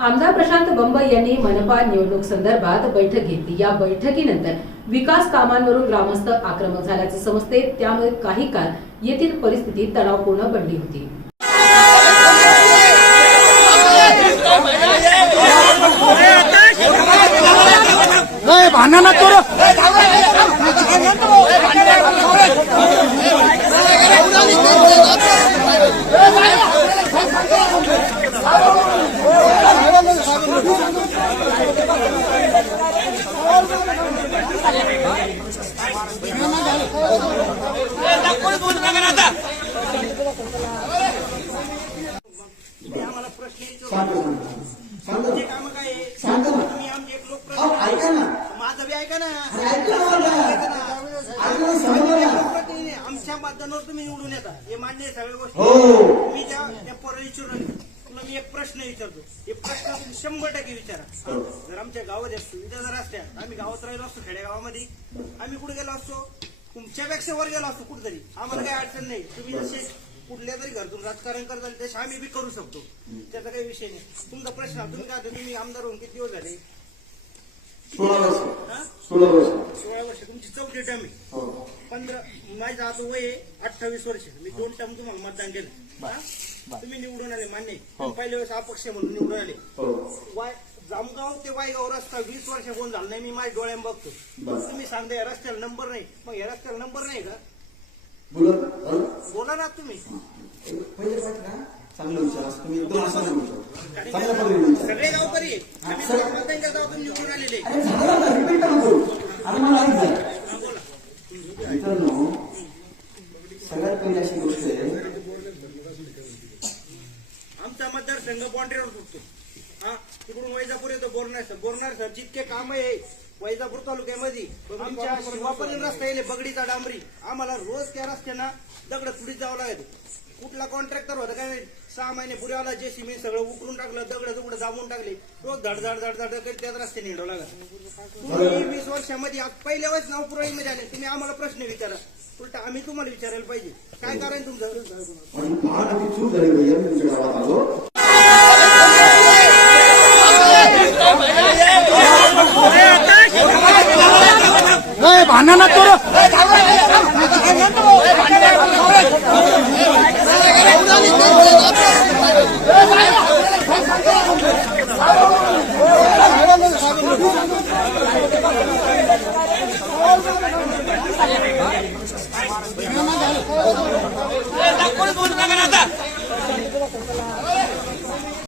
आमदार प्रशांत बंब यांनी मनपा निवडणूक संदर्भात बैठक घेतली. या बैठकीनंतर विकास कामांवरून ग्रामस्थ आक्रमक झाल्याचे समजते. त्यामुळे काही काळ येथील परिस्थिती तणावपूर्ण बनली होती. काम काय आहे? सांगा. तुम्ही आमचे एक अहो, लोकप्रतिनिधी ऐका ना. माझं बी ऐका ना. ऐका ना मला. ऐका ना. ऐका ना, समजा ना. लोकप्रतिनिधी, आमच्या मतदानावर तुम्ही निवडून येता. हे मान्य आहे सगळ्या गोष्टी. हो. मी ज्या त्या पोरं विचारून आले, तुला मी एक प्रश्न विचारतो. हे प्रश्न तुम्ही शंभर टक्के विचारा. जर आमच्या गावात या सुविधा जर असत्या आम्ही गावात राहिलो असतो खेडेगावामध्ये. आम्ही कुठे गेलो असतो? तुमच्यापेक्षा वर गेलो असतो कुठेतरी. आम्हाला काही अडचण नाही. तुम्ही जसे कुठल्या तरी घरातून राजकारण करताल तसे आम्ही बी करू शकतो. त्याचा काही विषय नाही. तुमचा प्रश्न आहे, तुम्ही काय आता तुम्ही आमदार होऊन किती दिवस झाले? सोळा वर्ष. हा? सोळा वर्ष. सोळा वर्ष. तुमची चौथी टर्म आहे. हो. पंधरा माझं आता वय आहे अठ्ठावीस वर्ष. मी दोन टर्म तुम्हाला मतदान केलं. हा? तुम्ही निवडून आले मान्य आहे. तुम्ही पहिल्या वेळेस अपक्ष म्हणून निवडून आले. हो. वाय जामगाव ते वायगाव रस्ता वीस वर्ष कोण झाला नाही. मी माझ्या डोळ्यात बघतो. बरं. तुम्ही सांगता या रस्त्याला नंबर नाही. मग या रस्त्याला नंबर नाही का? बोला बोला. ना तुम्ही. पहिले पाठ ना. चांगलं विचार. असं तुम्ही एकदम असं विचार पद्धतीने विचार सगळे गावकरी आहे. आम्ही सगळे- मतदान करता तुम्ही निवडून आलेले अरे झालं ना. रिपीट नका करू अरे मला ऐक जरा. बोला मित्रांनो सगळ्यात पहिली अशी गोष्ट आहे. आमचा मतदारसंघ बाँड्रीवर सुटतो हा तिकडून वैजापूर येतो. Bornare sir Bornare sir. जितके काम आहे वैजापूर तालुक्यामध्ये आमच्या शिवापल्ली रस्ता येईल बगडीचा डांबरी. आम्हाला रोज त्या रस्त्यानं दगड तुडीत जावं लागेल. कुठला कॉन्ट्रॅक्टर होता काय? सहा महिने पुऱ्याला जे सिमेंट सगळं उकरून टाकलं दगड दुगड दाबून टाकले. रोज धड धड धड धड करीत त्याच रस्त्याने हिंडव लागत तुम्ही वीस वर्षामध्ये पहिल्या वेळेस नाव पुरवणी झाले तुम्ही आम्हाला प्रश्न विचारा. उलट आम्ही तुम्हाला विचारायला पाहिजे. काय कारण तुमचं?